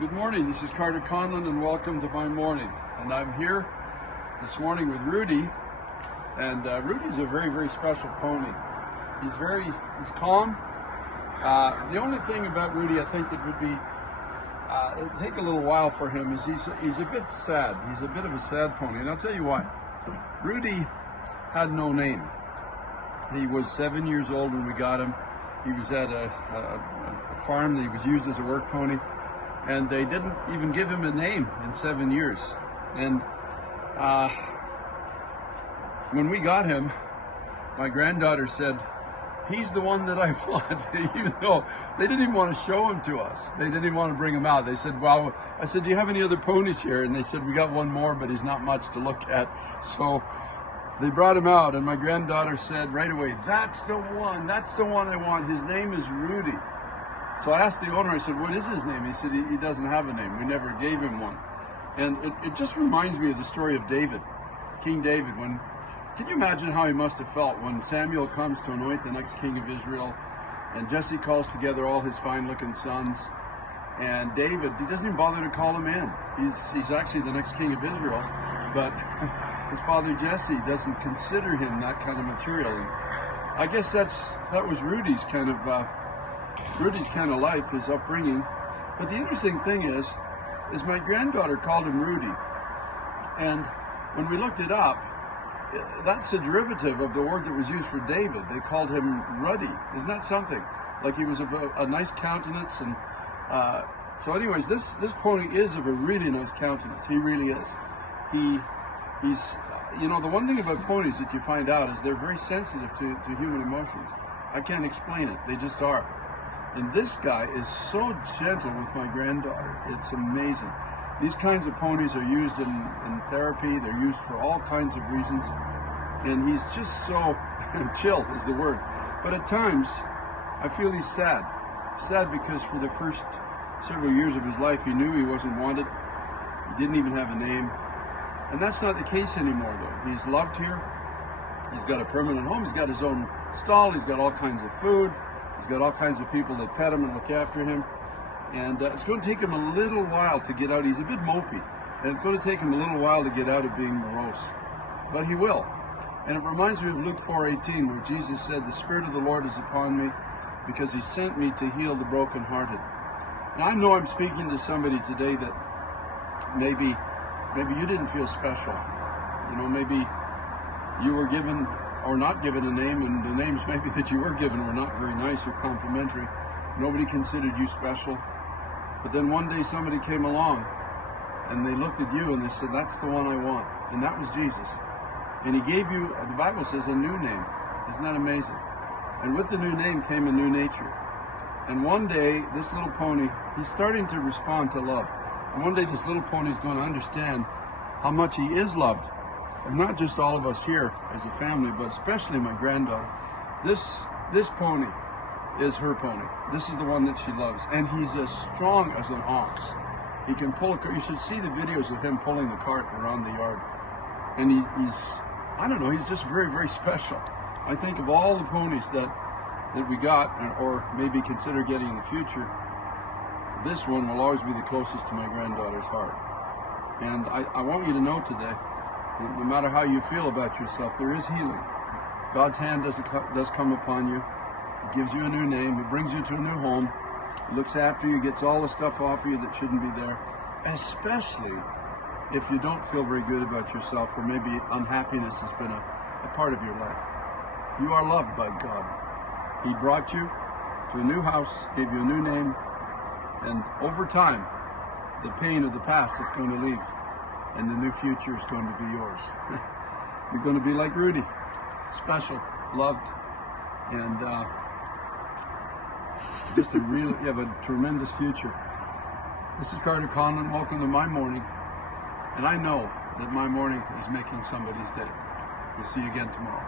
Good morning, this is Carter Conlon and welcome to my morning. And I'm here this morning with Rudy. And Rudy's a very, very special pony. He's calm. The only thing about Rudy I think that would be, it'd take a little while for him is he's a bit sad. He's a bit of a sad pony. And I'll tell you why. Rudy had no name. He was 7 years old when we got him. He was at a farm that he was used as a work pony. And they didn't even give him a name in 7 years. And when we got him, my granddaughter said, "He's the one that I want," even though they didn't even want to show him to us. They didn't even want to bring him out. They said, "Well," I said, "Do you have any other ponies here?" And they said, "We got one more, but he's not much to look at." So they brought him out, and my granddaughter said right away, "That's the one I want. His name is Rudy." So I asked the owner, I said, "What is his name?" He said, he doesn't have a name. We never gave him one. And it just reminds me of the story of David, King David. Can you imagine how he must have felt when Samuel comes to anoint the next king of Israel, and Jesse calls together all his fine-looking sons, and David, he doesn't even bother to call him in. He's actually the next king of Israel, but his father Jesse doesn't consider him that kind of material. And I guess that was Rudy's kind of life, his upbringing. But the interesting thing is my granddaughter called him Rudy. And when we looked it up, that's a derivative of the word that was used for David. They called him Ruddy. Isn't that something? Like he was of a nice countenance. And so anyways, this pony is of a really nice countenance. He really is. He's, the one thing about ponies that you find out is they're very sensitive to human emotions. I can't explain it. They just are. And this guy is so gentle with my granddaughter. It's amazing. These kinds of ponies are used in therapy. They're used for all kinds of reasons. And he's just so chill is the word. But at times, I feel he's sad. Sad because for the first several years of his life, he knew he wasn't wanted. He didn't even have a name. And that's not the case anymore, though. He's loved here. He's got a permanent home. He's got his own stall. He's got all kinds of food. He's got all kinds of people that pet him and look after him. And it's going to take him a little while to get out. He's a bit mopey. And it's going to take him a little while to get out of being morose. But he will. And it reminds me of Luke 4:18, where Jesus said, "The Spirit of the Lord is upon me because he sent me to heal the brokenhearted." And I know I'm speaking to somebody today that maybe you didn't feel special. Maybe you were given or not given a name, and the names maybe that you were given were not very nice or complimentary. Nobody considered you special. But then one day somebody came along and they looked at you and they said, "That's the one I want." And that was Jesus. And he gave you, the Bible says, a new name. Isn't that amazing? And with the new name came a new nature. And one day, this little pony, he's starting to respond to love. And one day this little pony is going to understand how much he is loved. And not just all of us here as a family, but especially my granddaughter. This pony is her pony. This is the one that she loves. And he's as strong as an ox. He can pull a cart. You should see the videos of him pulling the cart around the yard. And he's just very, very special. I think of all the ponies that we got or maybe consider getting in the future, this one will always be the closest to my granddaughter's heart. And I want you to know today, no matter how you feel about yourself, there is healing. God's hand does come upon you. He gives you a new name. He brings you to a new home. He looks after you, gets all the stuff off of you that shouldn't be there, especially if you don't feel very good about yourself, or maybe unhappiness has been a part of your life. You are loved by God. He brought you to a new house, gave you a new name, and over time, the pain of the past is going to leave, and the new future is going to be yours. You're going to be like Rudy, special, loved, and you have a tremendous future. This is Carter Conlon. Welcome to my morning. And I know that my morning is making somebody's day. We'll see you again tomorrow.